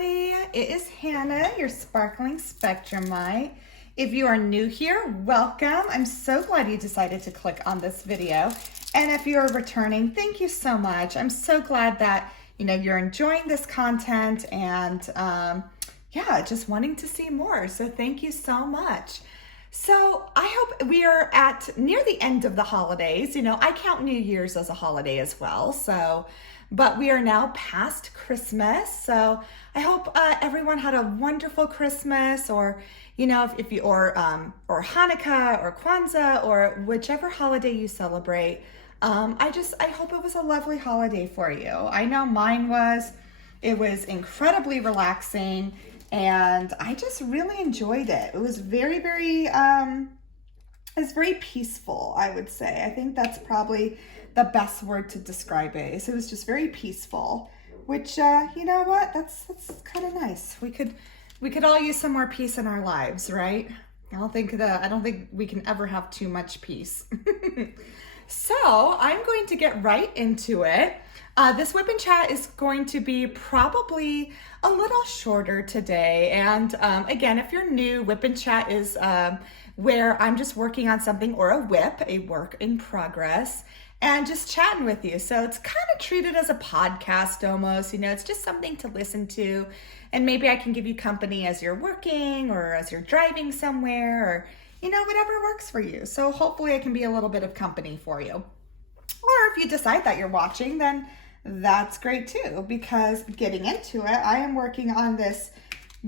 everybody. It is Hannah, your Sparkling Spectrumite. If you are new here, welcome. I'm so glad you decided to click on this video. And if you're returning, thank you so much. I'm so glad that you're enjoying this content and yeah, just wanting to see more. So thank you so much. So I hope we are at near the end of the holidays. I count New Year's as a holiday as well. But we are now past Christmas. So I hope everyone had a wonderful Christmas, or if you or Hanukkah or Kwanzaa or whichever holiday you celebrate. I hope it was a lovely holiday for you. I know mine was. It was incredibly relaxing, and I just really enjoyed it. It was very, very, it's very peaceful, I would say. I think that's probably the best word to describe it. It was just very peaceful, which, you know what? That's kind of nice. We could all use some more peace in our lives, right? I don't think we can ever have too much peace. So I'm going to get right into it. This WIP and Chat is going to be probably a little shorter today. And again, if you're new, WIP and Chat is where I'm just working on something, or a WIP, a work in progress, and just chatting with you. So it's kind of treated as a podcast almost, it's just something to listen to. And maybe I can give you company as you're working or as you're driving somewhere, or whatever works for you. So hopefully I can be a little bit of company for you. Or if you decide that you're watching, then that's great too, because getting into it, I am working on this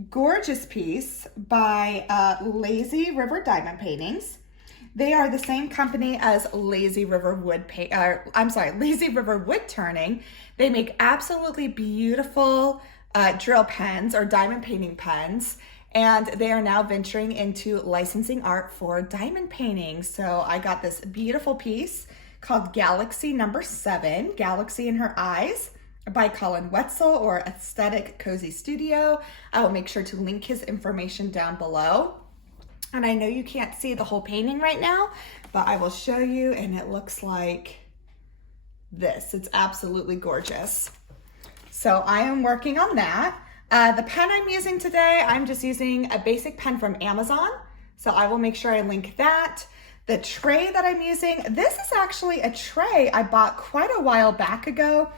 gorgeous piece by Lazy River Diamond Paintings. They are the same company as Lazy River Wood Turning. They make absolutely beautiful drill pens or diamond painting pens. And they are now venturing into licensing art for diamond painting. So I got this beautiful piece called Galaxy Number 7, Galaxy in Her Eyes, by Colin Wetzel, or Aesthetic Cozy Studio. I will make sure to link his information down below. And I know you can't see the whole painting right now, but I will show you, and it looks like this. It's absolutely gorgeous. So I am working on that. The pen I'm using today, I'm just using a basic pen from Amazon. So I will make sure I link that. The tray that I'm using, this is actually a tray I bought quite a while back ago,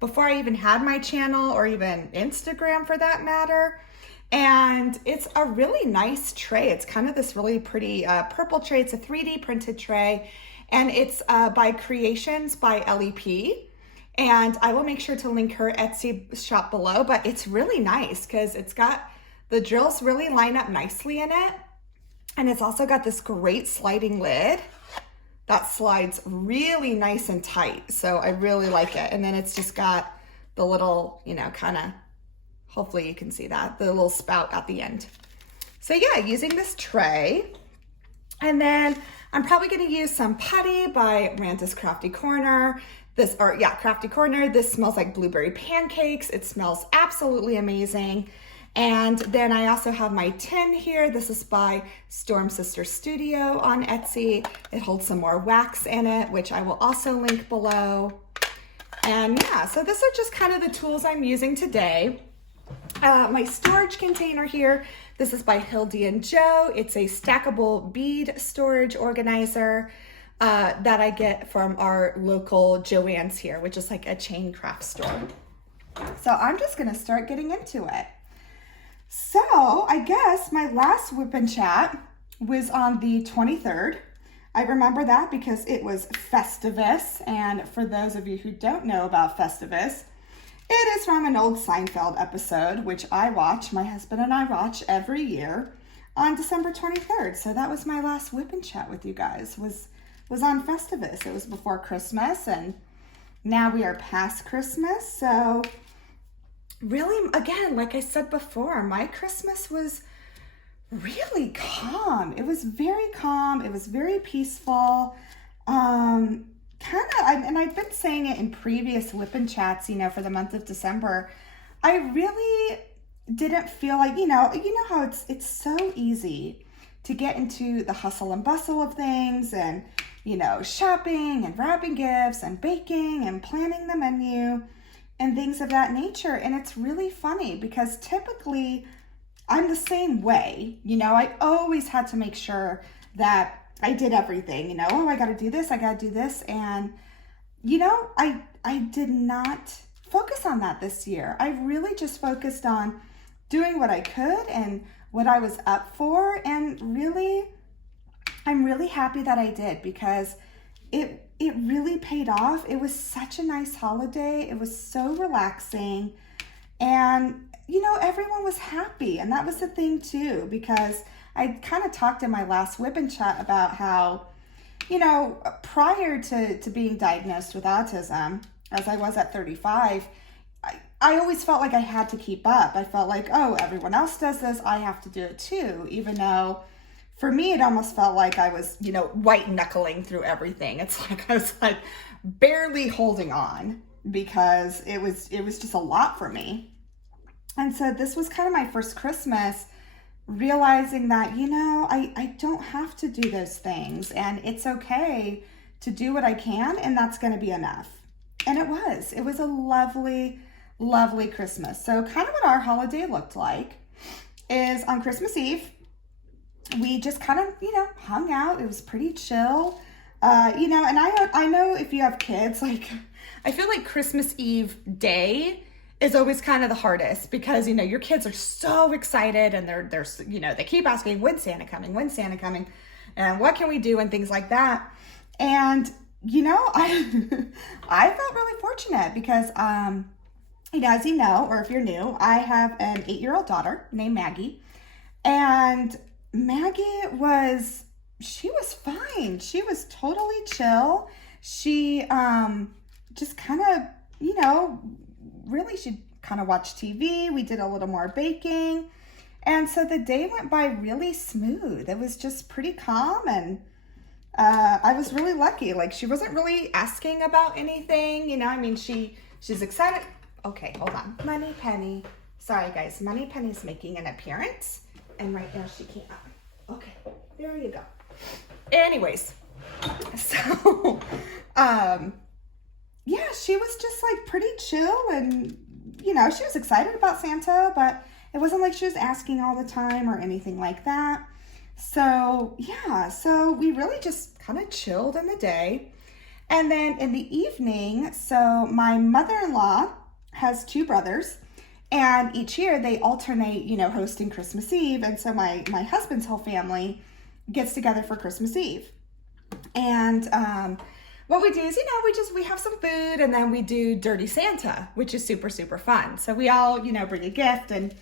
before I even had my channel, or even Instagram for that matter. And it's a really nice tray. It's kind of this really pretty purple tray. It's a 3D printed tray, and it's by Creations by LEP. And I will make sure to link her Etsy shop below, but it's really nice because it's got, the drills really line up nicely in it. And it's also got this great sliding lid that slides really nice and tight. So I really like it. And then it's just got the little, kind of, hopefully you can see that, the little spout at the end. So yeah, using this tray. And then I'm probably going to use some Putty by Ranta's Crafty Corner. Crafty Corner. This smells like blueberry pancakes. It smells absolutely amazing. And then I also have my tin here. This is by Storm Sister Studio on Etsy. It holds some more wax in it, which I will also link below. And yeah, so these are just kind of the tools I'm using today. My storage container here, this is by Hildy and Joe. It's a stackable bead storage organizer that I get from our local Joann's here, which is like a chain craft store. So I'm just gonna start getting into it. So I guess my last WIP and Chat was on the 23rd. I remember that because it was Festivus. And for those of you who don't know about Festivus, it is from an old Seinfeld episode, which my husband and I watch every year on December 23rd. So that was my last WIP and Chat with you guys, was on Festivus. It was before Christmas, and now we are past Christmas. So really, again, like I said before, my Christmas was really calm. It was very calm. It was very peaceful. And I've been saying it in previous WIP and Chats, for the month of December. I really didn't feel like, how it's so easy to get into the hustle and bustle of things, and, shopping and wrapping gifts and baking and planning the menu. and things of that nature. And it's really funny because typically I'm the same way. You know, I always had to make sure that I did everything, you know, oh, I got to do this, I got to do this. And, you know, I did not focus on that this year. I really just focused on doing what I could and what I was up for. And really, I'm really happy that I did, because it really paid off. It was such a nice holiday. It was so relaxing. And, you know, everyone was happy. And that was the thing too, because I kind of talked in my last WIP and Chat about how, you know, prior to being diagnosed with autism, as I was at 35, I always felt like I had to keep up. I felt like, oh, everyone else does this, I have to do it too, even though for me, it almost felt like I was, you know, white knuckling through everything. It's like I was like barely holding on, because it was just a lot for me. And so this was kind of my first Christmas realizing that, you know, I don't have to do those things, and it's okay to do what I can, and that's going to be enough. And it was a lovely, lovely Christmas. So kind of what our holiday looked like is on Christmas Eve, we just kind of, you know, hung out. It was pretty chill. You know, and I know if you have kids, like, I feel like Christmas Eve day is always kind of the hardest, because, you know, your kids are so excited, and they're you know, they keep asking, when's Santa coming? When's Santa coming? And what can we do? And things like that. And, you know, I felt really fortunate because, you know, as you know, or if you're new, I have an 8-year-old daughter named Maggie, and Maggie she was fine. She was totally chill. She just kind of, you know, really, she kind of watched TV. We did a little more baking. And so the day went by really smooth. It was just pretty calm, and I was really lucky. Like, she wasn't really asking about anything, you know. I mean, she's excited. Okay, hold on. Money Penny. Sorry, guys. Money Penny's making an appearance, and right now she can't. Okay, there you go. Anyways, so, yeah, she was just like pretty chill, and, you know, she was excited about Santa, but it wasn't like she was asking all the time or anything like that. So, yeah, so we really just kind of chilled in the day. And then in the evening, so my mother-in-law has 2 brothers, and each year they alternate, you know, hosting Christmas Eve. And so my husband's whole family gets together for Christmas Eve. And what we do is, you know, we have some food, and then we do Dirty Santa, which is super, super fun. So we all, you know, bring a gift, and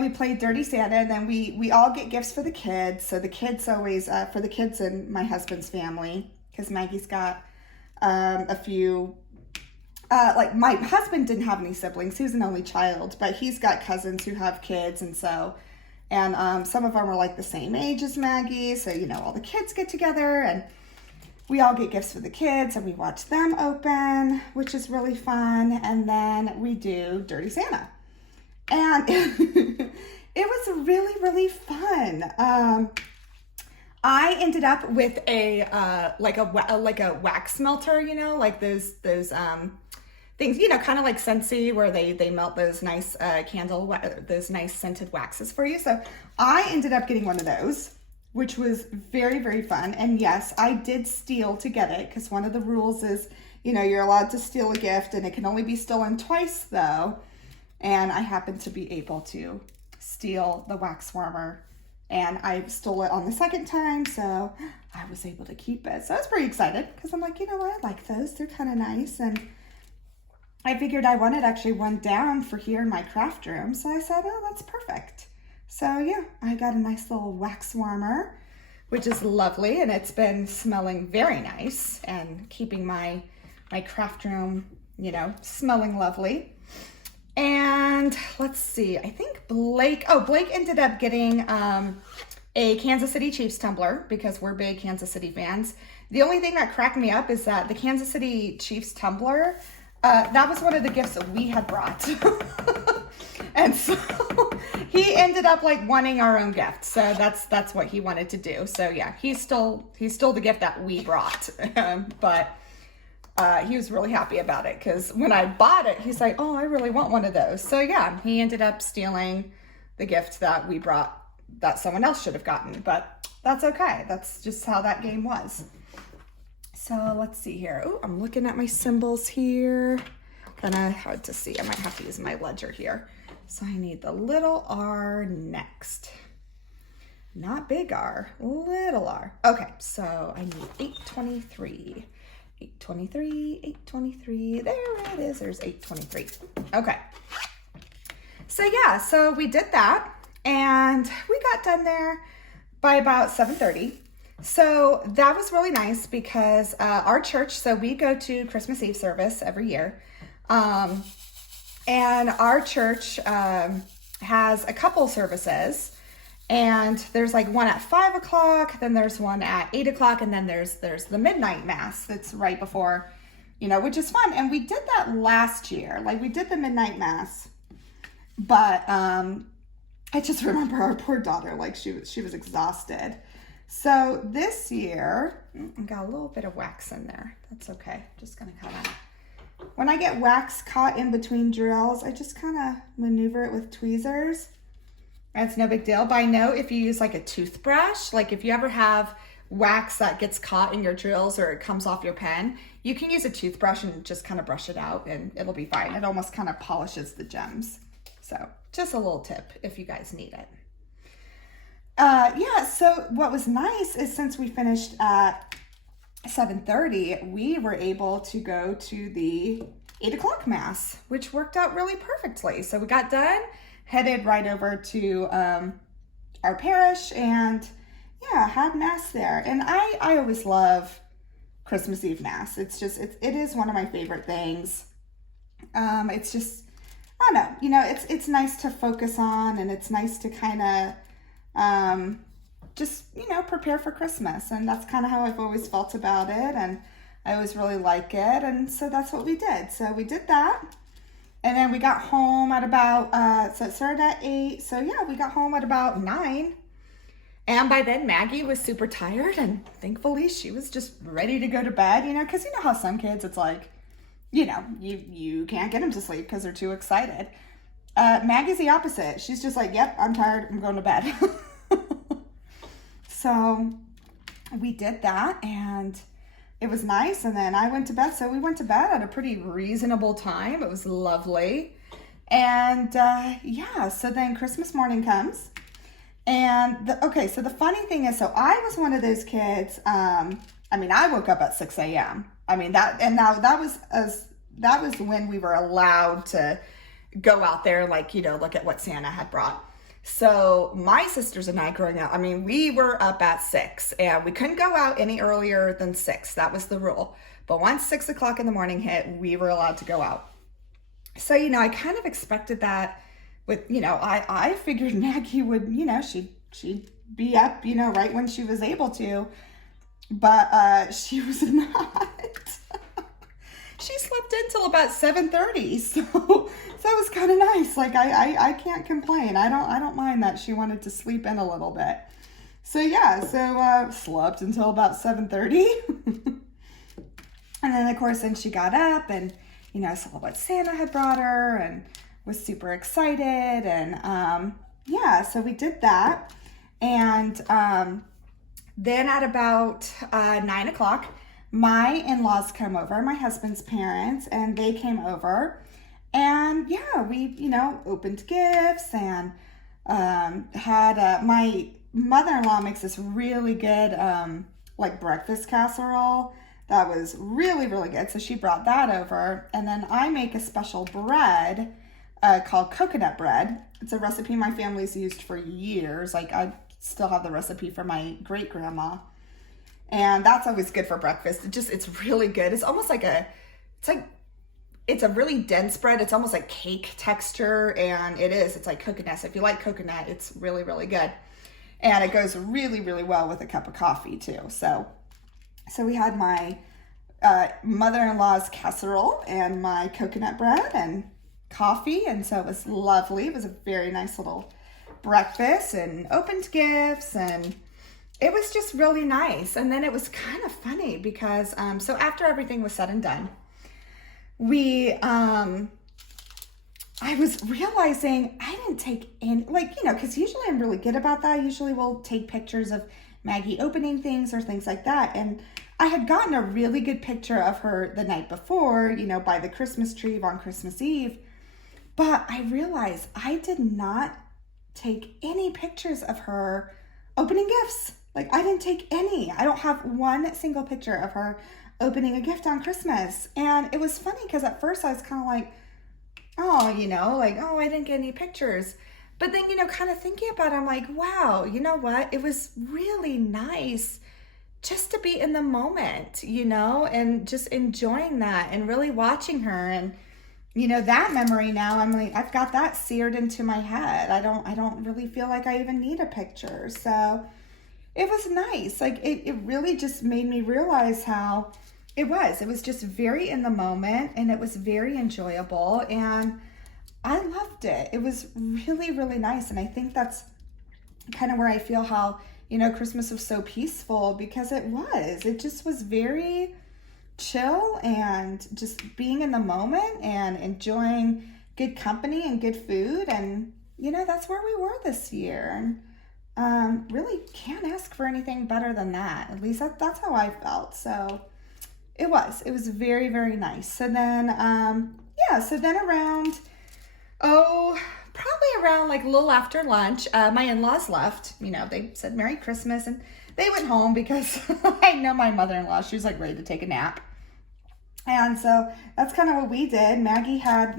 we play Dirty Santa, and then we all get gifts for the kids. So the kids always, for the kids and my husband's family, because Maggie's got a few, like, my husband didn't have any siblings. He was an only child, but he's got cousins who have kids, and so, and some of them are like the same age as Maggie. So, you know, all the kids get together, and we all get gifts for the kids, and we watch them open, which is really fun. And then we do Dirty Santa. And it was really, really fun. I ended up with a like a wax melter, you know, like those things, you know, kind of like Scentsy, where they melt those nice those nice scented waxes for you. So I ended up getting one of those, which was very, very fun. And yes, I did steal to get it, because one of the rules is, you know, you're allowed to steal a gift, and it can only be stolen twice though. And I happened to be able to steal the wax warmer, and I stole it on the second time, so I was able to keep it. So I was pretty excited, because I'm like, you know what, I like those. They're kind of nice. And I figured I wanted actually one down for here in my craft room. So I said, oh, that's perfect. So yeah, I got a nice little wax warmer, which is lovely. And it's been smelling very nice and keeping my craft room, you know, smelling lovely. And let's see, I think Blake ended up getting a Kansas City Chiefs tumbler, because we're big Kansas City fans. The only thing that cracked me up is that the Kansas City Chiefs tumbler, that was one of the gifts that we had brought. And so he ended up like wanting our own gift. So that's what he wanted to do. So yeah, he stole the gift that we brought. But he was really happy about it because when I bought it, he's like, oh, I really want one of those. So yeah, he ended up stealing the gift that we brought that someone else should have gotten, but that's okay. That's just how that game was. So let's see here. Oh, I'm looking at my symbols here. Kind of hard to see. I might have to use my ledger here. So I need the little r next. Not big R, little r. Okay, so I need 823. 823, 823. There it is. There's 823. Okay. So yeah, so we did that and we got done there by about 7:30. So that was really nice because our church, so we go to Christmas Eve service every year. And our church has a couple services, and there's like one at 5 o'clock, then there's one at 8 o'clock, and then there's the midnight mass that's right before, which is fun. And we did that last year. Like we did the midnight mass, but I just remember our poor daughter, like she was exhausted. So this year, I got a little bit of wax in there. That's okay. Just gonna kind of, when I get wax caught in between drills, I just kind of maneuver it with tweezers. That's no big deal. But I know if you use like a toothbrush, like if you ever have wax that gets caught in your drills or it comes off your pen, you can use a toothbrush and just kind of brush it out and it'll be fine. It almost kind of polishes the gems. So just a little tip if you guys need it. Yeah, so what was nice is since we finished at 7:30, we were able to go to the 8 o'clock mass, which worked out really perfectly. So we got done, headed right over to our parish, and yeah, had mass there. And I always love Christmas Eve mass. It's just, it is one of my favorite things. It's just, I don't know, it's nice to focus on, and it's nice to kind of just, prepare for Christmas. And that's kind of how I've always felt about it. And I always really like it. And so that's what we did. So we did that. And then we got home at about, so it started at 8. So yeah, we got home at about 9. And by then Maggie was super tired. And thankfully she was just ready to go to bed, because you know how some kids, it's like, you can't get them to sleep because they're too excited. Maggie's the opposite. She's just like, yep, I'm tired. I'm going to bed. So we did that and it was nice. And then I went to bed. So we went to bed at a pretty reasonable time. It was lovely. And yeah, so then Christmas morning comes. And so the funny thing is, so I was one of those kids. I woke up at 6 a.m. That was when we were allowed to go out there, look at what Santa had brought. So my sisters and I growing up, we were up at 6 and we couldn't go out any earlier than 6. That was the rule. But once 6 o'clock in the morning hit, we were allowed to go out. So, I kind of expected that with, I figured Maggie would, she'd be up, right when she was able to, but she was not. She slept in till about 7:30, so that was kind of nice. Like I can't complain. I don't mind that she wanted to sleep in a little bit. So yeah, slept until about 7:30, and then of course then she got up and saw what Santa had brought her and was super excited, and yeah, so we did that, and then at about 9 o'clock. My in-laws come over, my husband's parents, and they came over. And yeah, we, opened gifts and had, my mother-in-law makes this really good, breakfast casserole. That was really, really good. So she brought that over. And then I make a special bread called coconut bread. It's a recipe my family's used for years. I still have the recipe from my great-grandma. And that's always good for breakfast. It's really good. It's almost like it's a really dense bread. It's almost like cake texture, and it's like coconut. So if you like coconut, it's really, really good. And it goes really, really well with a cup of coffee too. So we had my mother-in-law's casserole and my coconut bread and coffee. And so it was lovely. It was a very nice little breakfast, and opened gifts, and it was just really nice. And then it was kind of funny because, so after everything was said and done, I was realizing I didn't take any, like, because usually I'm really good about that. Usually we'll take pictures of Maggie opening things or things like that. And I had gotten a really good picture of her the night before, by the Christmas tree on Christmas Eve. But I realized I did not take any pictures of her opening gifts. Like, I didn't take any. I don't have one single picture of her opening a gift on Christmas. And it was funny because at first I was kind of like, oh, I didn't get any pictures. But then, kind of thinking about it, I'm like, wow, you know what? It was really nice just to be in the moment, and just enjoying that and really watching her. And, that memory now, I'm like, I've got that seared into my head. I don't really feel like I even need a picture. So it was nice. Like, it really just made me realize how it was just very in the moment, and it was very enjoyable, and I loved it. It was really, really nice. And I think that's kind of where I feel how, Christmas was so peaceful, because it just was very chill and just being in the moment and enjoying good company and good food. And, that's where we were this year. And really can't ask for anything better than that. At least that's how I felt. So it was very, very nice. So then, around, probably around like a little after lunch, my in-laws left. They said Merry Christmas, and they went home because I know my mother-in-law, she was like ready to take a nap. And so that's kind of what we did. Maggie had,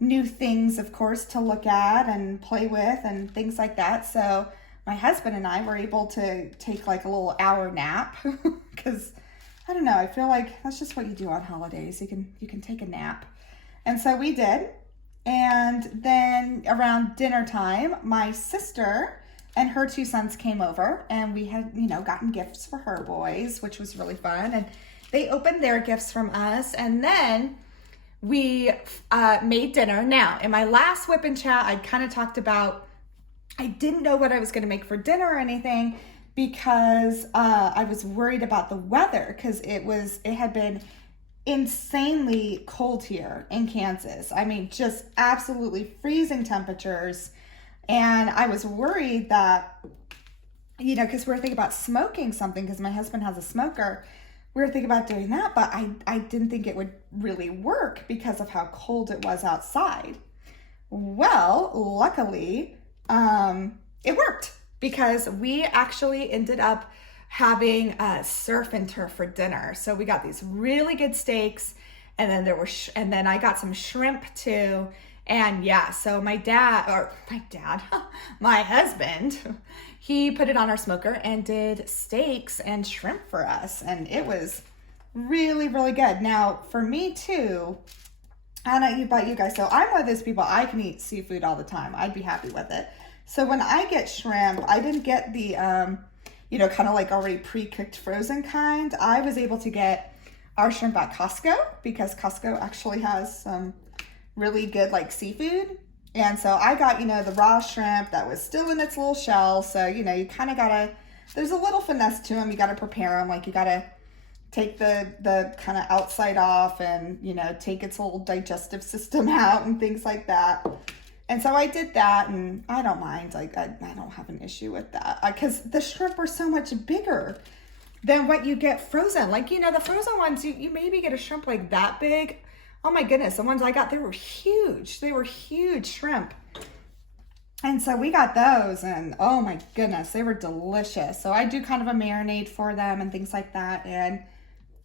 new things, of course, to look at and play with and things like that. So my husband and I were able to take like a little hour nap because I don't know, I feel like that's just what you do on holidays. You can take a nap. And so we did. And then around dinner time, my sister and her two sons came over, and we had, gotten gifts for her boys, which was really fun. And they opened their gifts from us. And then we made dinner. Now, in my last WIP and Chat, I kind of talked about, I didn't know what I was going to make for dinner or anything, because I was worried about the weather, because it had been insanely cold here in Kansas. I mean, just absolutely freezing temperatures. And I was worried that, because we were thinking about smoking something, because my husband has a smoker. We were thinking about doing that, but I didn't think it would really work because of how cold it was outside. Well, luckily, it worked, because we actually ended up having surf and turf for dinner. So we got these really good steaks, and then and then I got some shrimp too. And yeah, so my husband, he put it on our smoker and did steaks and shrimp for us, and it was really, really good. Now, for me too, I don't know about you guys, so I'm one of those people, I can eat seafood all the time. I'd be happy with it. So when I get shrimp, I didn't get the, kind of like already pre-cooked frozen kind. I was able to get our shrimp at Costco, because Costco actually has some really good like seafood. And so I got, the raw shrimp that was still in its little shell. So, you kind of gotta, there's a little finesse to them. You gotta prepare them. Like, you gotta take the kind of outside off and, take its little digestive system out and things like that. And so I did that, and I don't mind. Like, I don't have an issue with that, because the shrimp are so much bigger than what you get frozen. Like, the frozen ones, you maybe get a shrimp like that big. Oh my goodness, the ones I got, they were huge. They were huge shrimp. And so we got those, and oh my goodness, they were delicious. So I do kind of a marinade for them and things like that, and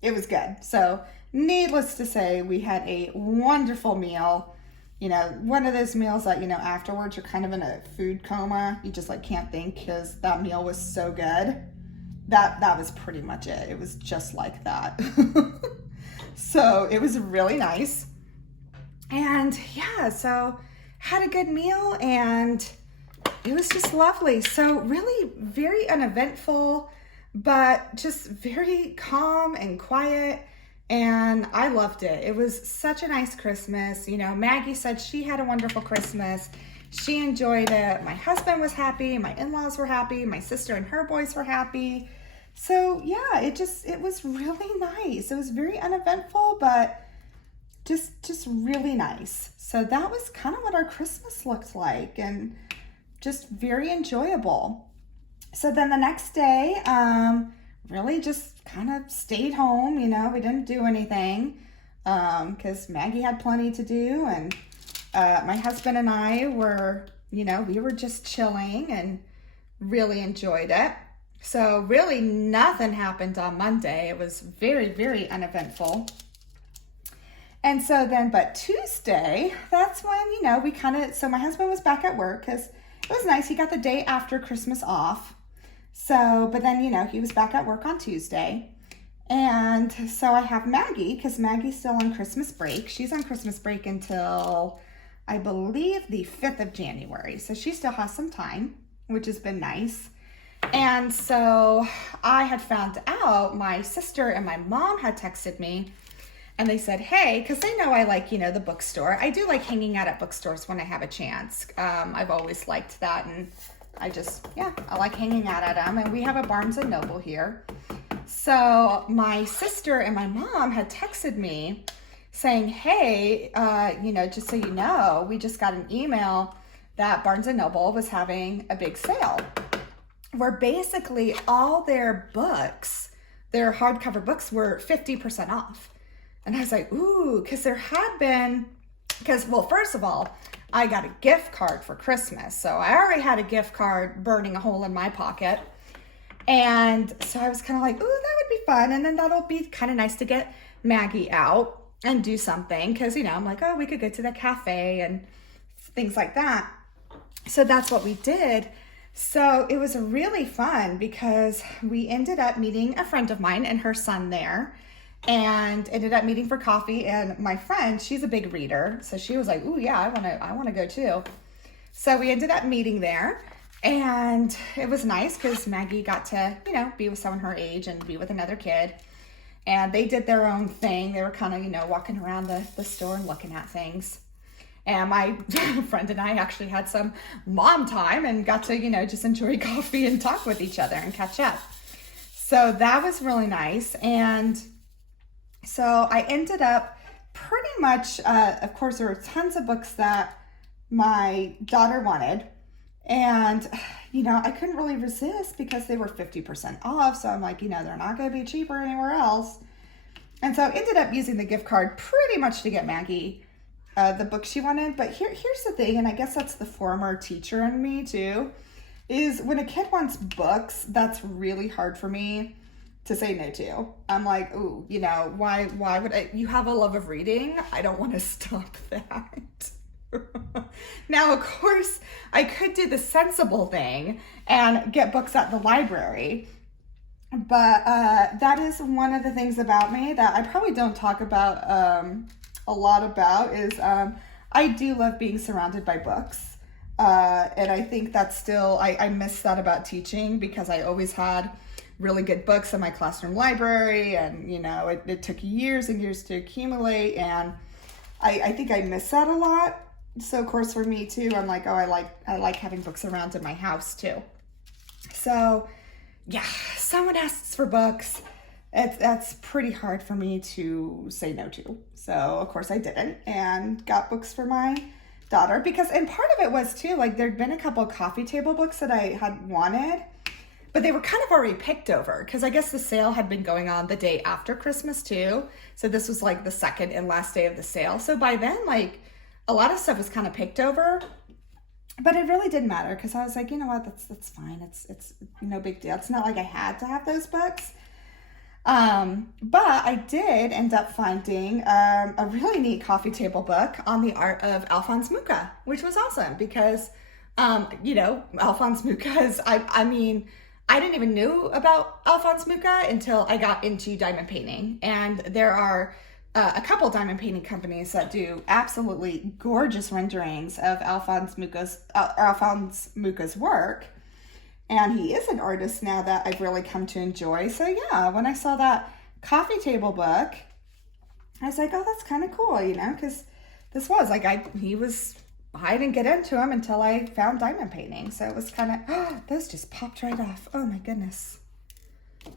it was good. So needless to say, we had a wonderful meal. One of those meals that, afterwards you're kind of in a food coma. You just like can't think, because that meal was so good. That was pretty much it. It was just like that. So it was really nice. And yeah, so had a good meal, and it was just lovely. So really very uneventful, but just very calm and quiet. And I loved it. It was such a nice Christmas. Maggie said she had a wonderful Christmas. She enjoyed it. My husband was happy. My in-laws were happy. My sister and her boys were happy. So yeah, it was really nice. It was very uneventful, but just really nice. So that was kind of what our Christmas looked like, and just very enjoyable. So then the next day, really just kind of stayed home. We didn't do anything because Maggie had plenty to do, and my husband and I were, we were just chilling and really enjoyed it. So really nothing happened on Monday. It was very, very uneventful. And so then, but Tuesday, that's when, so my husband was back at work because it was nice. He got the day after Christmas off. So, but then, he was back at work on Tuesday. And so I have Maggie, because Maggie's still on Christmas break. She's on Christmas break until, I believe, the 5th of January. So she still has some time, which has been nice. And so I had found out, my sister and my mom had texted me, and they said, hey, because they know I like, the bookstore. I do like hanging out at bookstores when I have a chance. I've always liked that, and I like hanging out at them. And we have a Barnes & Noble here. So my sister and my mom had texted me saying, hey, just so you know, we just got an email that Barnes & Noble was having a big sale where basically all their books, their hardcover books, were 50% off. And I was like, ooh, because first of all, I got a gift card for Christmas. So I already had a gift card burning a hole in my pocket. And so I was kind of like, ooh, that would be fun. And then that'll be kind of nice to get Maggie out and do something. Because, I'm like, oh, we could go to the cafe and things like that. So that's what we did. So it was really fun because we ended up meeting a friend of mine and her son there, and ended up meeting for coffee. And my friend, she's a big reader. So she was like, ooh, yeah, I want to go too. So we ended up meeting there, and it was nice because Maggie got to, be with someone her age and be with another kid. And they did their own thing. They were kind of, walking around the store and looking at things. And my friend and I actually had some mom time and got to, just enjoy coffee and talk with each other and catch up. So that was really nice. And so I ended up pretty much, of course, there were tons of books that my daughter wanted. And, I couldn't really resist because they were 50% off. So I'm like, they're not going to be cheaper anywhere else. And so I ended up using the gift card pretty much to get Maggie the book she wanted. But here's the thing, and I guess that's the former teacher in me too, is when a kid wants books, that's really hard for me to say no to. I'm like, ooh, why would you have a love of reading? I don't want to stop that. Now, of course, I could do the sensible thing and get books at the library. But that is one of the things about me that I probably don't talk about a lot about is I do love being surrounded by books. And I think that's still, I miss that about teaching because I always had really good books in my classroom library, and it took years and years to accumulate, and I think I miss that a lot. So of course for me too, I'm like, oh, I like having books around in my house too. So yeah, someone asks for books, that's pretty hard for me to say no to. So of course I didn't, and got books for my daughter and part of it was too, like there'd been a couple of coffee table books that I had wanted, but they were kind of already picked over because I guess the sale had been going on the day after Christmas too. So this was like the second and last day of the sale. So by then, like a lot of stuff was kind of picked over, but it really didn't matter because I was like, you know what, that's fine. It's no big deal. It's not like I had to have those books. But I did end up finding a really neat coffee table book on the art of Alphonse Mucha, which was awesome because, Alphonse Mucha is, I didn't even know about Alphonse Mucha until I got into diamond painting. And there are a couple diamond painting companies that do absolutely gorgeous renderings of Alphonse Mucha's work. And he is an artist now that I've really come to enjoy. So yeah, when I saw that coffee table book, I was like, oh, that's kind of cool, because this was like, he was I didn't get into them until I found diamond painting. So it was kind of, oh, those just popped right off. Oh my goodness.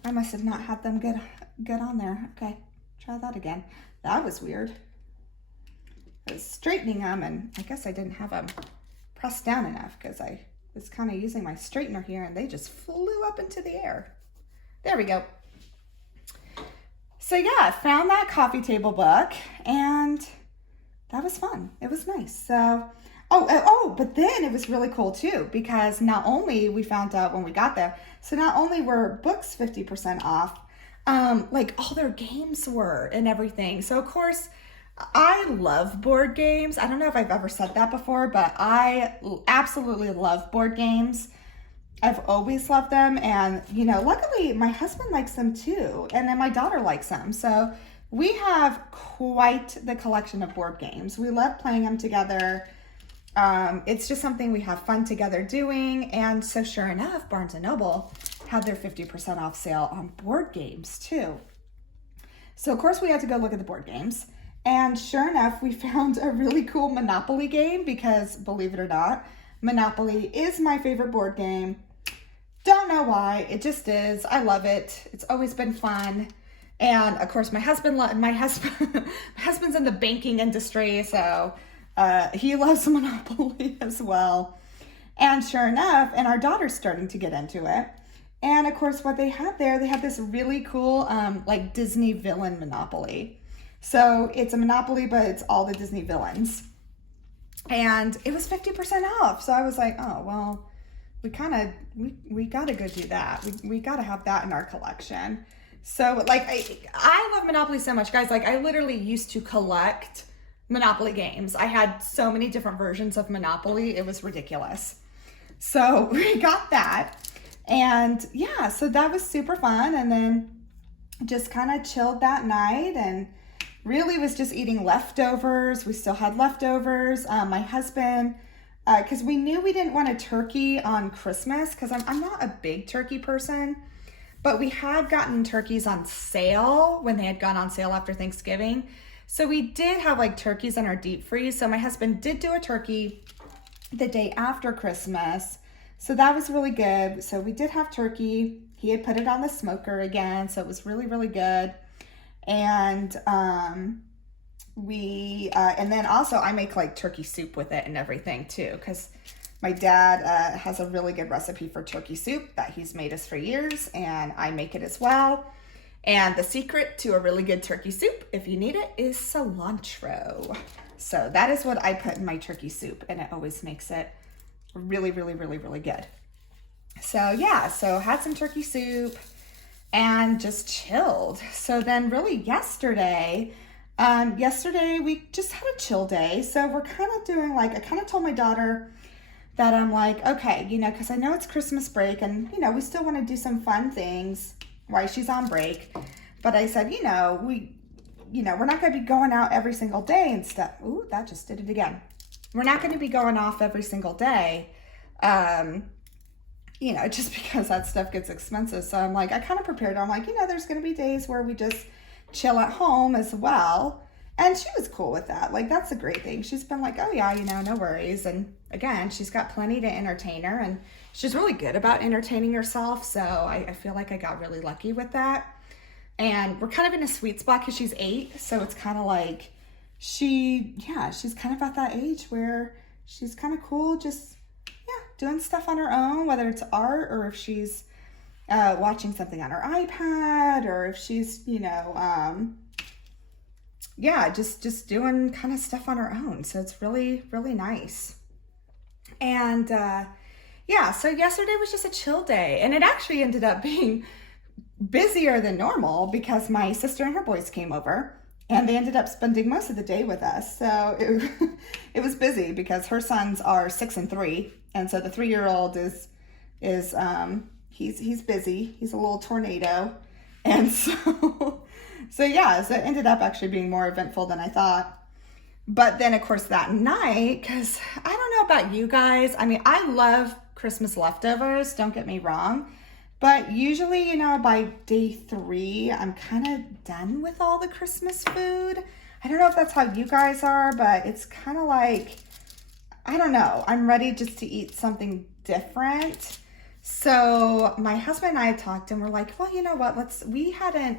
I must have not had them good on there. Okay, try that again. That was weird. I was straightening them, and I guess I didn't have them pressed down enough because I was kind of using my straightener here, and they just flew up into the air. There we go. So yeah, I found that coffee table book, and that was fun. It was nice. So, but then it was really cool too, because not only we found out when we got there, so not only were books 50% off, like all their games were and everything. So of course, I love board games. I don't know if I've ever said that before, but I absolutely love board games. I've always loved them. And, you know, luckily my husband likes them too. And then my daughter likes them. So we have quite the collection of board games. We love playing them together. It's just something we have fun together doing. And so sure enough, Barnes & Noble had their 50% off sale on board games too. So of course we had to go look at the board games. And sure enough, we found a really cool Monopoly game because, believe it or not, Monopoly is my favorite board game. Don't know why, it just is. I love it. It's always been fun. And of course, my husband's in the banking industry, so he loves Monopoly as well. And sure enough, and our daughter's starting to get into it. And of course, what they had there, they had this really cool like Disney villain Monopoly. So it's a Monopoly, but it's all the Disney villains. And it was 50% off. So I was like, oh, well, we got to go do that. We got to have that in our collection. So like, I love Monopoly so much, guys. Like I literally used to collect Monopoly games. I had so many different versions of Monopoly. It was ridiculous. So we got that. And yeah, so that was super fun. And then just kind of chilled that night and really was just eating leftovers. We still had leftovers. My husband, because we knew we didn't want a turkey on Christmas, because I'm not a big turkey person, but we had gotten turkeys on sale when they had gone on sale after Thanksgiving. So we did have like turkeys in our deep freeze. So my husband did do a turkey the day after Christmas. So that was really good. So we did have turkey. He had put it on the smoker again. So it was really, really good. And and then also I make like turkey soup with it and everything too, because my dad has a really good recipe for turkey soup that he's made us for years, and I make it as well. And the secret to a really good turkey soup, if you need it, is cilantro. So that is what I put in my turkey soup, and it always makes it really, really, really, really good. So yeah, so had some turkey soup and just chilled. So then really yesterday we just had a chill day. So we're kind of doing like, I kind of told my daughter that I'm like, okay, you know, because I know it's Christmas break and, you know, we still want to do some fun things while she's on break. But I said, we're not going to be going out every single day and stuff. Ooh, that just did it again. We're not going to be going off every single day. Just because that stuff gets expensive. So I'm like, I kind of prepared. I'm like, there's going to be days where we just chill at home as well. And she was cool with that. Like, that's a great thing. She's been like, oh yeah, no worries. And again, she's got plenty to entertain her, and she's really good about entertaining herself. So I feel like I got really lucky with that. And we're kind of in a sweet spot because she's 8. So it's kind of like she's kind of at that age where she's kind of cool, just doing stuff on her own, whether it's art or if she's watching something on her iPad, or if she's, just doing kind of stuff on her own. So it's really, really nice. And so yesterday was just a chill day, and it actually ended up being busier than normal because my sister and her boys came over. And they ended up spending most of the day with us. So it was busy because her sons are 6 and 3. And so the 3-year-old is he's busy. He's a little tornado. And so it ended up actually being more eventful than I thought. But then, of course, that night, because I don't know about you guys. I mean, I love Christmas leftovers, don't get me wrong. But usually, by day 3, I'm kind of done with all the Christmas food. I don't know if that's how you guys are, but it's kind of like, I don't know, I'm ready just to eat something different. So my husband and I had talked and we're like, well, you know what, we hadn't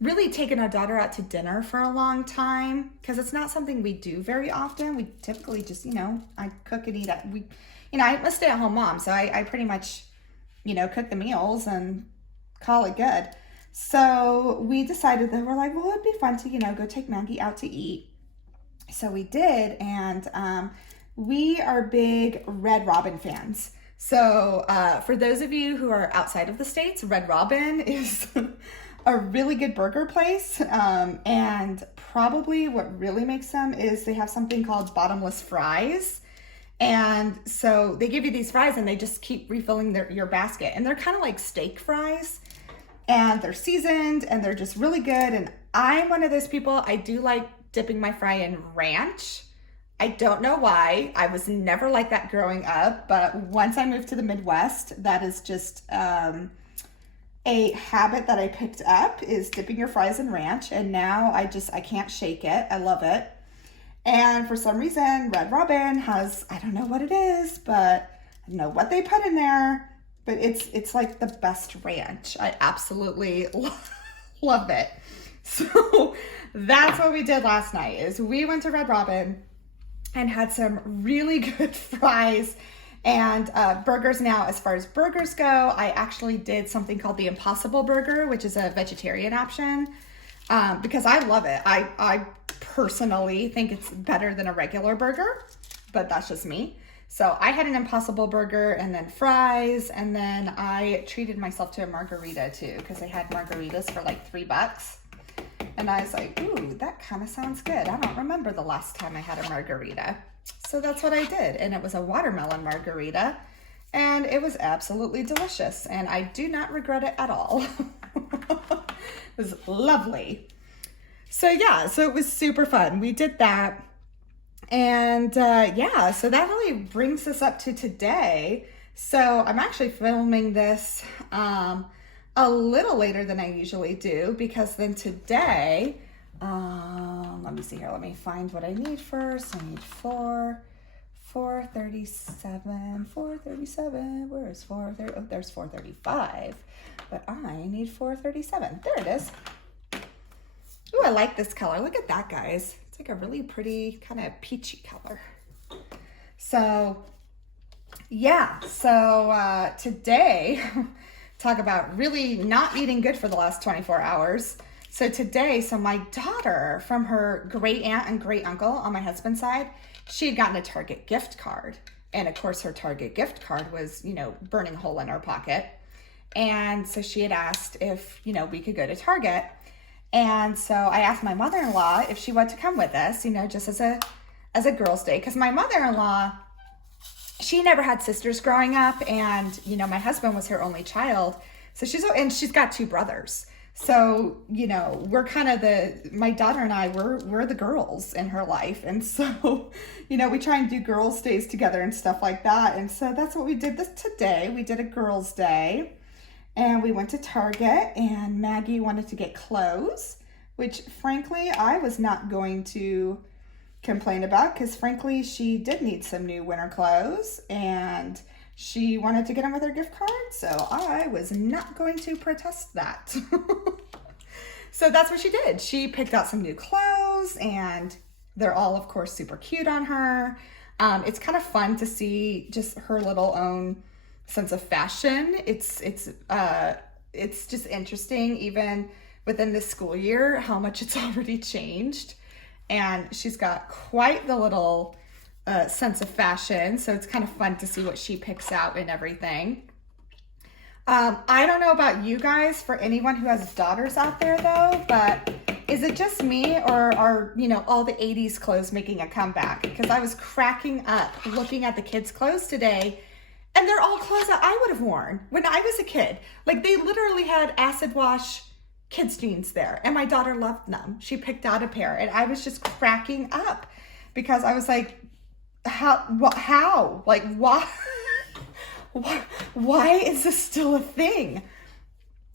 really taken our daughter out to dinner for a long time because it's not something we do very often. We typically just, I cook and eat I'm a stay-at-home mom, so I pretty much, cook the meals and call it good. So we decided that we're like, well, it'd be fun to, go take Maggie out to eat. So we did, and we are big Red Robin fans. So for those of you who are outside of the States, Red Robin is a really good burger place. And probably what really makes them is they have something called bottomless fries. And so they give you these fries and they just keep refilling your basket. And they're kind of like steak fries. And they're seasoned and they're just really good. And I'm one of those people, I do like dipping my fry in ranch. I don't know why. I was never like that growing up, but once I moved to the Midwest, that is just a habit that I picked up, is dipping your fries in ranch. And now I can't shake it. I love it. And for some reason, Red Robin has, I don't know what it is, but I don't know what they put in there, but it's like the best ranch. I absolutely love it. So that's what we did last night, is we went to Red Robin and had some really good fries and burgers. Now, as far as burgers go, I actually did something called the Impossible Burger, which is a vegetarian option, because I love it. I personally think it's better than a regular burger, but that's just me. So I had an Impossible Burger and then fries, and then I treated myself to a margarita too, because they had margaritas for like $3. And I was like, ooh, that kind of sounds good. I don't remember the last time I had a margarita. So that's what I did. And it was a watermelon margarita, and it was absolutely delicious. And I do not regret it at all. It was lovely. So yeah, so it was super fun. We did that. And yeah, so that really brings us up to today. So I'm actually filming this a little later than I usually do, because then today, let me see here. Let me find what I need first. I need 437. Where is 430? Oh, there's 435. But I need 437. There it is. Ooh, I like this color. Look at that, guys. It's like a really pretty kind of peachy color. So yeah, so today, talk about really not eating good for the last 24 hours. So today, my daughter, from her great aunt and great uncle on my husband's side, she had gotten a Target gift card. And of course, her Target gift card was, burning a hole in her pocket. And so she had asked if, we could go to Target. And so I asked my mother-in-law if she wanted to come with us, just as a girls' day. Because my mother-in-law, she never had sisters growing up, and my husband was her only child. So she's got 2 brothers. So we're kind of my daughter and I, we're the girls in her life, and so we try and do girls' days together and stuff like that. And so that's what we did today. We did a girls' day. And we went to Target, and Maggie wanted to get clothes, which frankly, I was not going to complain about, because frankly, she did need some new winter clothes and she wanted to get them with her gift card. So I was not going to protest that. So that's what she did. She picked out some new clothes, and they're all, of course, super cute on her. It's kind of fun to see just her little own sense of fashion. It's just interesting, even within this school year, how much it's already changed. And she's got quite the little sense of fashion, so it's kind of fun to see what she picks out and everything. I don't know about you guys, for anyone who has daughters out there though, but is it just me, or are all the 80s clothes making a comeback? Because I was cracking up looking at the kids' clothes today. And they're all clothes that I would have worn when I was a kid. Like, they literally had acid wash kids' jeans there. And my daughter loved them. She picked out a pair. And I was just cracking up, because I was like, how? Like, why? Why is this still a thing?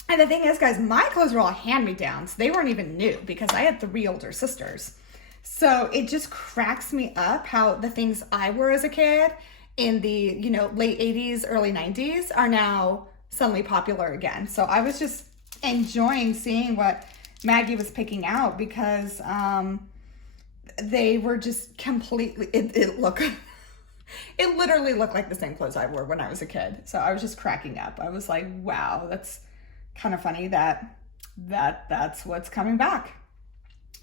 And the thing is, guys, my clothes were all hand-me-downs. They weren't even new, because I had 3 older sisters. So it just cracks me up how the things I wore as a kid in the, late 80s, early 90s are now suddenly popular again. So I was just enjoying seeing what Maggie was picking out because they were just completely, it literally looked like the same clothes I wore when I was a kid. So I was just cracking up. I was like, wow, that's kind of funny that's what's coming back.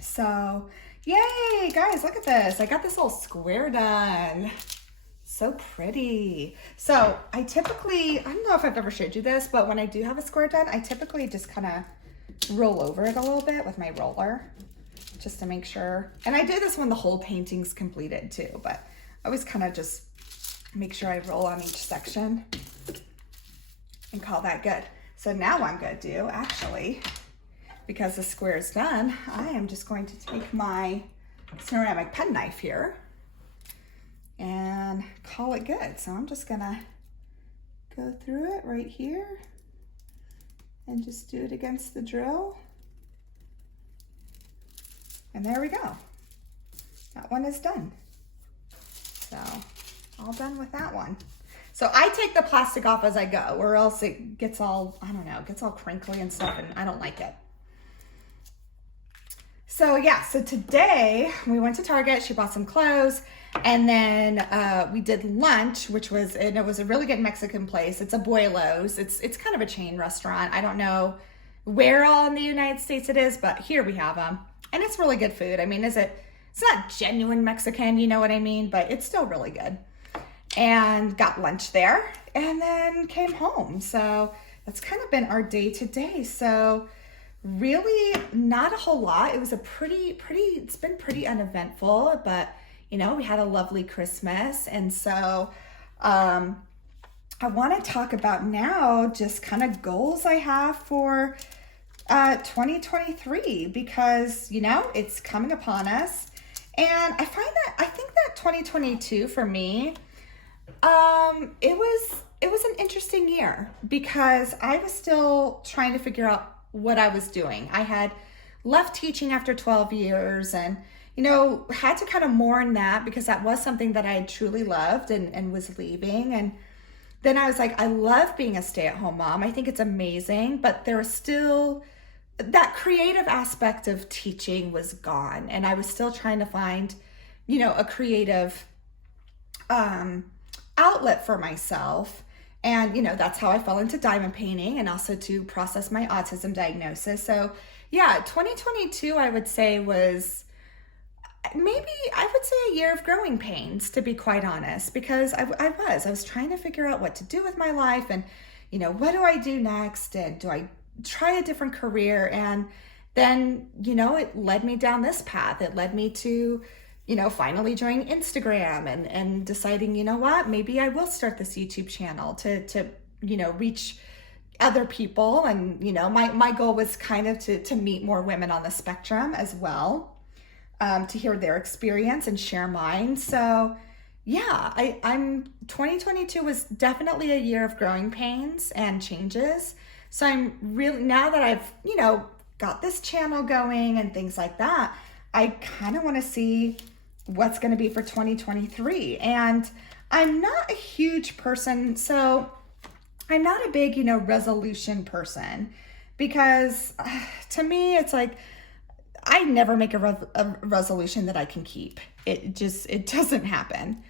So yay, guys, look at this. I got this little square done. So pretty. So I don't know if I've ever showed you this, but when I do have a square done, I typically just kind of roll over it a little bit with my roller just to make sure. And I do this when the whole painting's completed too, but I always kind of just make sure I roll on each section and call that good. So now what I'm going to do, actually, because the square is done, I am just going to take my ceramic penknife here and call it good. So I'm just going to go through it right here and just do it against the drill. And there we go. That one is done. So all done with that one. So I take the plastic off as I go, or else it gets all, I don't know, it gets all crinkly and stuff, and I don't like it. So yeah, so today we went to Target, she bought some clothes, and then we did lunch, and it was a really good Mexican place. It's Abuelo's. It's kind of a chain restaurant. I don't know where all in the United States it is, but here we have them. And it's really good food. I mean, it's not genuine Mexican, you know what I mean? But it's still really good. And got lunch there and then came home. So that's kind of been our day today. So really not a whole lot. It was it's been pretty uneventful, but we had a lovely Christmas. And so I want to talk about now just kind of goals I have for 2023 because, it's coming upon us. And I think that 2022 for me, it was an interesting year because I was still trying to figure out what I was doing. I had left teaching after 12 years and, had to kind of mourn that because that was something that I had truly loved and was leaving. And then I was like, I love being a stay-at-home mom. I think it's amazing, but there was still that creative aspect of teaching was gone. And I was still trying to find, a creative, outlet for myself. And, that's how I fell into diamond painting and also to process my autism diagnosis. So yeah, 2022, I would say was a year of growing pains, to be quite honest, because I was trying to figure out what to do with my life and, what do I do next? And do I try a different career? And then, it led me down this path. It led me to, finally joining Instagram and deciding, maybe I will start this YouTube channel to reach other people. And, my goal was kind of to meet more women on the spectrum as well, to hear their experience and share mine. So yeah, I'm 2022 was definitely a year of growing pains and changes. So I'm really, now that I've, got this channel going and things like that, I kind of want to see what's going to be for 2023. And I'm not a huge person, so I'm not a big, resolution person because to me, it's like, I never make a resolution that I can keep. It doesn't happen.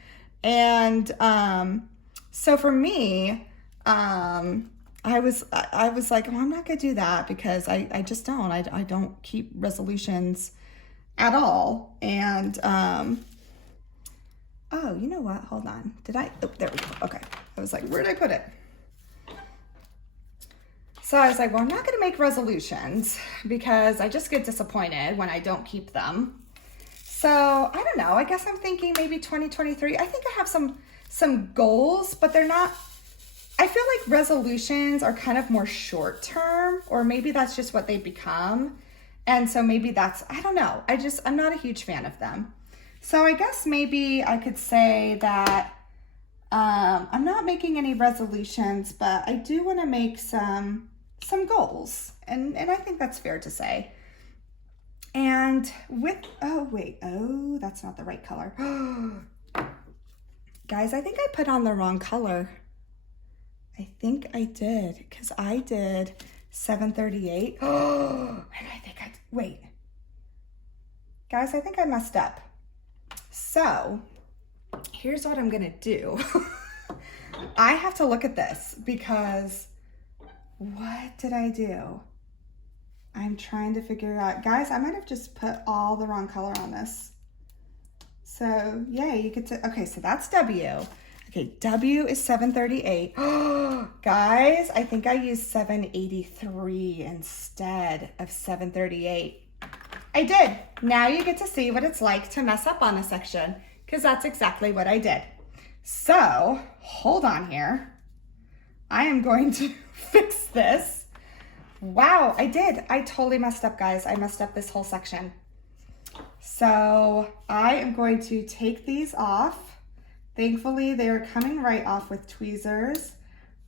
And so for me, I was like, well, I'm not gonna do that because I just don't. I don't keep resolutions at all. And oh, you know what? Hold on. Oh, there we go. Okay. I was like, where'd I put it? So I was like, well, I'm not gonna make resolutions because I just get disappointed when I don't keep them. So I don't know. I guess I'm thinking maybe 2023. I think I have some goals, but they're not. I feel like resolutions are kind of more short term, or maybe that's just what they become. And so maybe I don't know. I'm not a huge fan of them. So I guess maybe I could say that I'm not making any resolutions, but I do want to make some goals. And I think that's fair to say. And with, oh wait, oh, that's not the right color. Guys, I think I put on the wrong color. I think I did, because I did 738. Oh, and I think wait. Guys, I think I messed up. So here's what I'm gonna do. I have to look at this because what did I do? I'm trying to figure out, guys, I might have just put all the wrong color on this. So yeah, you get to, okay, so that's W. Okay, W is 738. Guys, I think I used 783 instead of 738. I did. Now you get to see what it's like to mess up on a section, because that's exactly what I did. So hold on here. I am going to fix this. Wow, I did. I totally messed up, guys. I messed up this whole section. So I am going to take these off. Thankfully, they are coming right off with tweezers.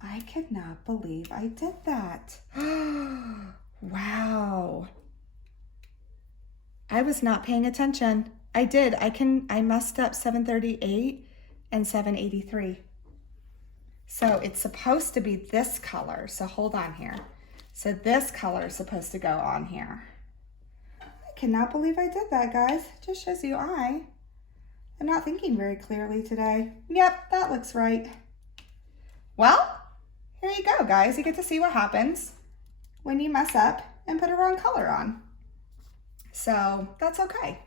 I could not believe I did that. Wow. I was not paying attention. I did. I messed up 738 and 783. So it's supposed to be this color. So hold on here. So this color is supposed to go on here. I cannot believe I did that, guys. It just shows you I'm not thinking very clearly today. Yep, that looks right. Well, here you go, guys. You get to see what happens when you mess up and put a wrong color on. So that's okay.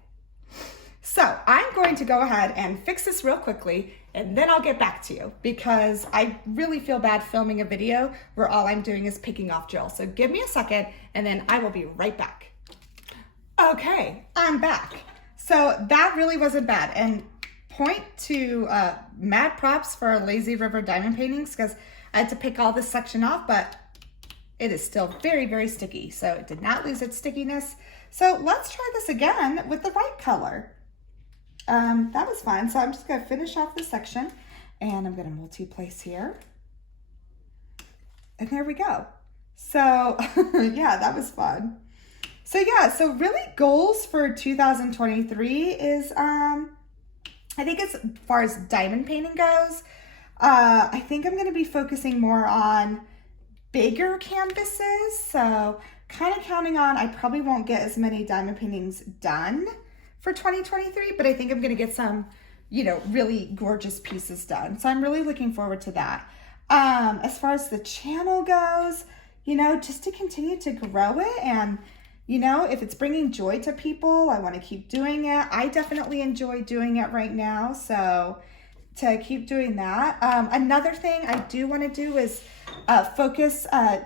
So I'm going to go ahead and fix this real quickly, and then I'll get back to you because I really feel bad filming a video where all I'm doing is picking off Jill. So give me a second and then I will be right back. Okay, I'm back. So that really wasn't bad. And point to mad props for Lazy River diamond paintings, because I had to pick all this section off, but it is still very, very sticky. So it did not lose its stickiness. So let's try this again with the right color. That was fun. So I'm just gonna finish off this section and I'm gonna multi-place here. And there we go. So yeah, that was fun. So yeah, so really goals for 2023 is, I think as far as diamond painting goes, I think I'm gonna be focusing more on bigger canvases. So kind of counting on, I probably won't get as many diamond paintings done for 2023, but I think I'm gonna get some, you know, really gorgeous pieces done. So I'm really looking forward to that. As far as the channel goes, you know, just to continue to grow it, and, you know, if it's bringing joy to people, I wanna keep doing it. I definitely enjoy doing it right now, so to keep doing that. Another thing I do wanna do is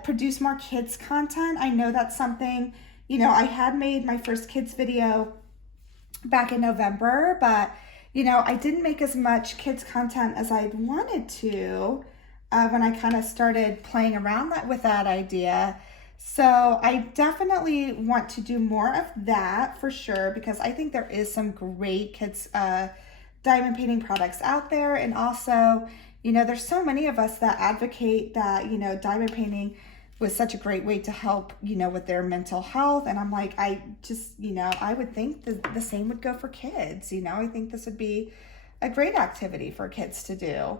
produce more kids content. I know that's something, you know, I had made my first kids video back in November, but you know, I didn't make as much kids content as I'd wanted to when I kind of started playing around with that idea. So I definitely want to do more of that for sure, because I think there is some great kids diamond painting products out there. And also, you know, there's so many of us that advocate that, you know, diamond painting was such a great way to help, you know, with their mental health. And I'm like, I just, you know, I would think the same would go for kids. You know, I think this would be a great activity for kids to do.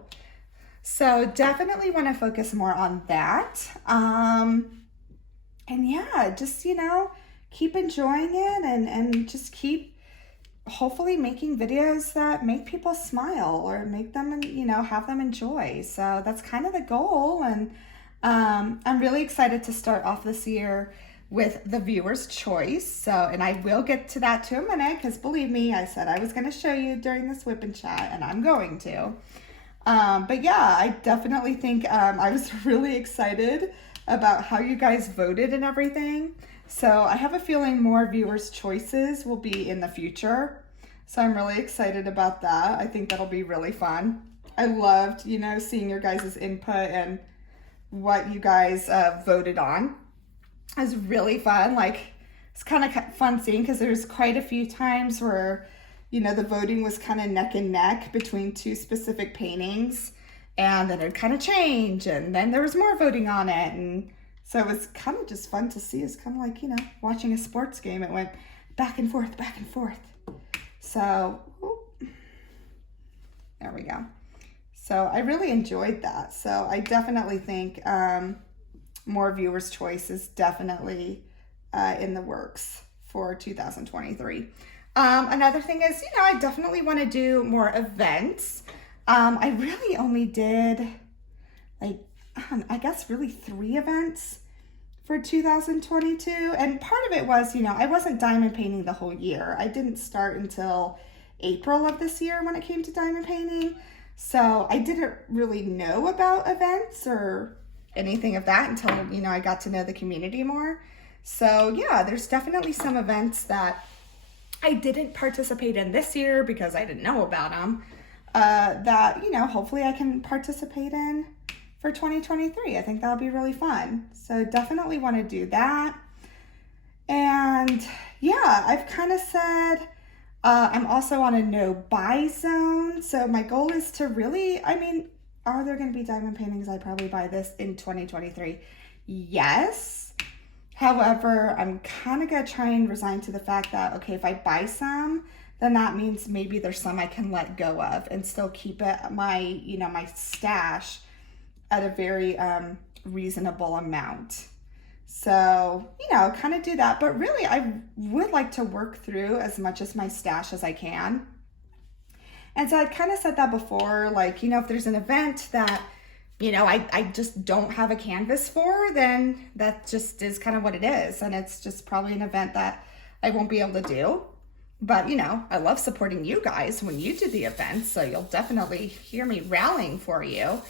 So definitely want to focus more on that. And yeah, just, you know, keep enjoying it and just keep hopefully making videos that make people smile or make them, you know, have them enjoy. So that's kind of the goal. And I'm really excited to start off this year with the viewer's choice. So, and I will get to that to a minute, because believe me, I said I was going to show you during this WIP and Chat, and I'm going to. But yeah, I definitely think I was really excited about how you guys voted and everything. So I have a feeling more viewers' choices will be in the future. So I'm really excited about that. I think that'll be really fun. I loved, you know, seeing your guys' input and what you guys voted on. It was really fun. Like, it's kind of fun seeing, because there's quite a few times where, you know, the voting was kind of neck and neck between two specific paintings, and then it kind of changed, and then there was more voting on it. And so it was kind of just fun to see. It's kind of like, you know, watching a sports game. It went back and forth, back and forth. So, there we go. So I really enjoyed that. So I definitely think more viewers' choice is definitely in the works for 2023. Another thing is, I definitely want to do more events. I really only did I guess really 3 events for 2022. And part of it was, I wasn't diamond painting the whole year. I didn't start until April of this year when it came to diamond painting. So I didn't really know about events or anything of that until, I got to know the community more. So yeah, there's definitely some events that I didn't participate in this year because I didn't know about them, that, hopefully I can participate in for 2023. I think that'll be really fun. So definitely want to do that. And yeah, I've kind of said, I'm also on a no buy zone. So my goal is to really, are there going to be diamond paintings I probably buy this in 2023? Yes. However, I'm kind of going to try and resign to the fact that, okay, if I buy some, then that means maybe there's some I can let go of and still keep it, my stash at a very reasonable amount. So, kind of do that. But really, I would like to work through as much of my stash as I can. And so I kind of said that before, if there's an event that, I just don't have a canvas for, then that just is kind of what it is. And it's just probably an event that I won't be able to do. But, I love supporting you guys when you do the events. So you'll definitely hear me rallying for you.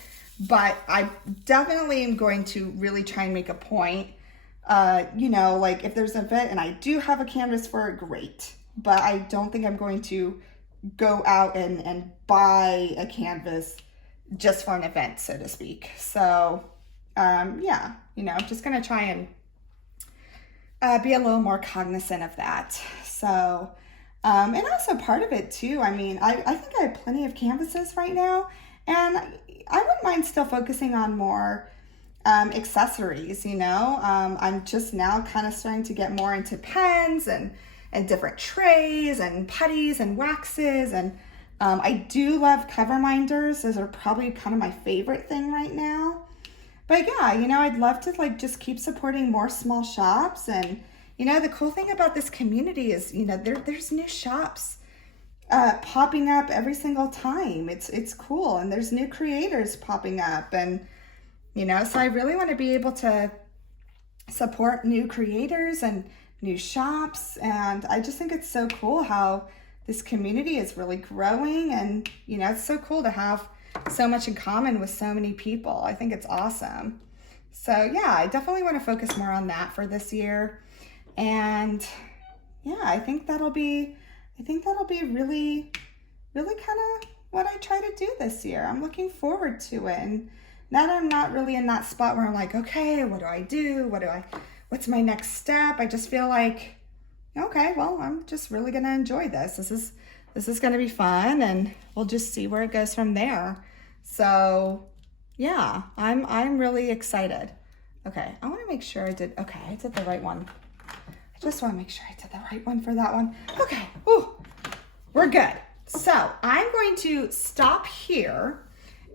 But I definitely am going to really try and make a point, if there's an event and I do have a canvas for it, great. But I don't think I'm going to go out and buy a canvas just for an event, so to speak. So, yeah, I'm just going to try and be a little more cognizant of that. So, and also part of it too, I think I have plenty of canvases right now, and I wouldn't mind still focusing on more accessories, I'm just now kind of starting to get more into pens and different trays and putties and waxes. And I do love cover minders. Those are probably kind of my favorite thing right now. But yeah, I'd love to just keep supporting more small shops. And, the cool thing about this community is, there's new shops popping up every single time. It's cool. And there's new creators popping up, and so I really want to be able to support new creators and new shops. And I just think it's so cool how this community is really growing, and it's so cool to have so much in common with so many people. I think it's awesome. So yeah, I definitely want to focus more on that for this year. And yeah, I think that'll be really, really kind of what I try to do this year. I'm looking forward to it. And now that I'm not really in that spot where I'm like, okay, what do I do? What's my next step? I just feel like, okay, well, I'm just really going to enjoy this. This is going to be fun, and we'll just see where it goes from there. So yeah, I'm really excited. Okay, I want to make sure I did the right one. I just want to make sure I did the right one for that one. Okay, ooh, we're good. So I'm going to stop here,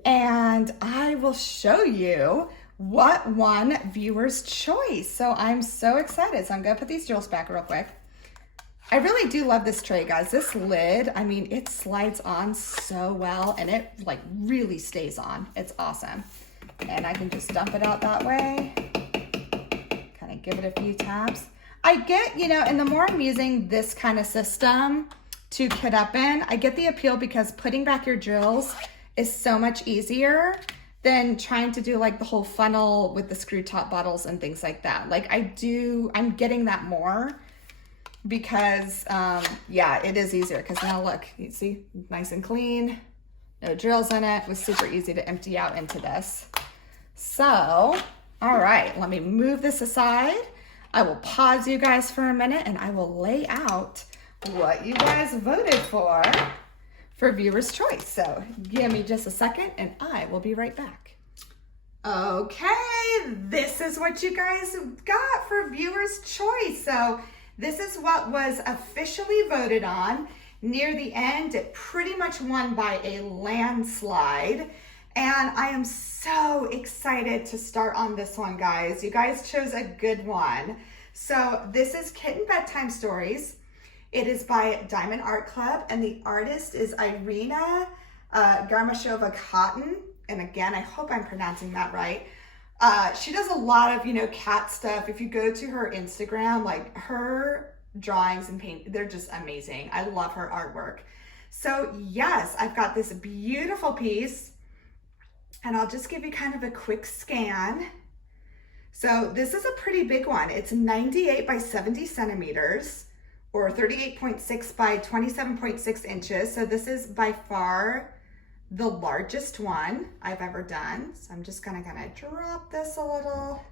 and I will show you what won viewer's choice. So I'm so excited. So I'm going to put these drills back real quick. I really do love this tray, guys. This lid, it slides on so well, and it really stays on. It's awesome. And I can just dump it out that way. Kind of give it a few taps. I get, and the more I'm using this kind of system to kit up in, I get the appeal because putting back your drills is so much easier than trying to do the whole funnel with the screw top bottles and things like that. I'm getting that more because, yeah, it is easier. Because now look, you see, nice and clean, no drills in it. It was super easy to empty out into this. So, all right, let me move this aside. I will pause you guys for a minute, and I will lay out what you guys voted for viewer's choice. So give me just a second, and I will be right back. Okay, this is what you guys got for viewer's choice. So This is what was officially voted on. Near the end, it pretty much won by a landslide. And I am so excited to start on this one, guys. You guys chose a good one. So this is Kitten Bedtime Stories. It is by Diamond Art Club, and the artist is Irina Garmashova Cotton. And again, I hope I'm pronouncing that right. She does a lot of, cat stuff. If you go to her Instagram, like her drawings and paint, they're just amazing. I love her artwork. So yes, I've got this beautiful piece, and I'll just give you kind of a quick scan. So this is a pretty big one. It's 98 by 70 centimeters or 38.6 by 27.6 inches. So this is by far the largest one I've ever done. So I'm just gonna drop this a little,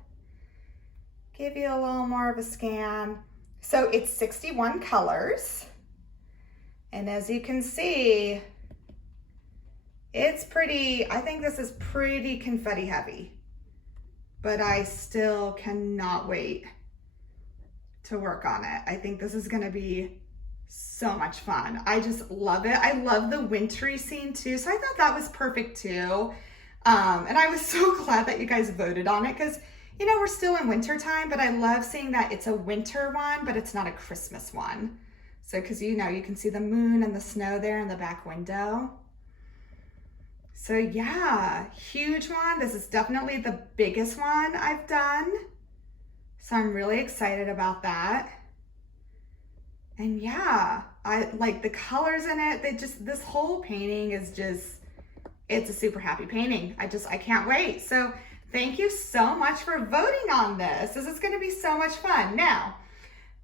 give you a little more of a scan. So it's 61 colors. And as you can see, it's pretty, I think this is pretty confetti heavy, but I still cannot wait to work on it. I think this is gonna be so much fun. I just love it. I love the wintry scene too. So I thought that was perfect too. And I was so glad that you guys voted on it because, we're still in winter time, but I love seeing that it's a winter one, but it's not a Christmas one. So, cause you can see the moon and the snow there in the back window. So yeah, huge one. This is definitely the biggest one I've done. So I'm really excited about that. And yeah, I like the colors in it. This whole painting is it's a super happy painting. I can't wait. So thank you so much for voting on this. This is gonna be so much fun. Now,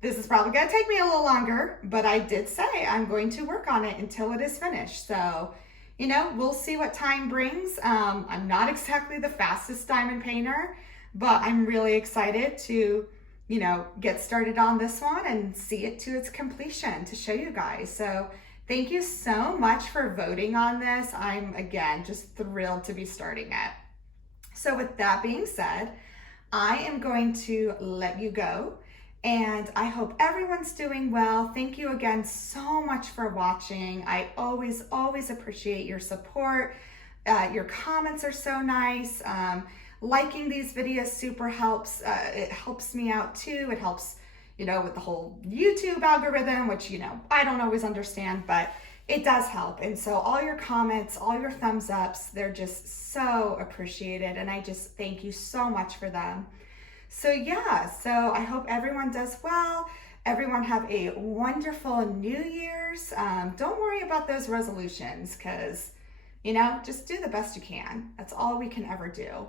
this is probably gonna take me a little longer, but I did say I'm going to work on it until it is finished. So, we'll see what time brings. I'm not exactly the fastest diamond painter, but I'm really excited to get started on this one and see it to its completion to show you guys. So thank you so much for voting on this. I'm, again, just thrilled to be starting it. So with that being said, I am going to let you go, and I hope everyone's doing well. Thank you again so much for watching. I always appreciate your support. Your comments are so nice. Liking these videos super helps. It helps me out too. It helps, with the whole YouTube algorithm, which, I don't always understand, but it does help. And so all your comments, all your thumbs ups, they're just so appreciated. And I just thank you so much for them. So yeah, so I hope everyone does well. Everyone have a wonderful New Year's. Don't worry about those resolutions because, just do the best you can. That's all we can ever do.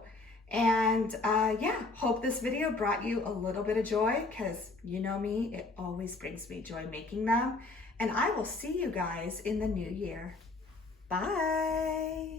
And yeah, hope this video brought you a little bit of joy because you know me, it always brings me joy making them. And I will see you guys in the new year. Bye.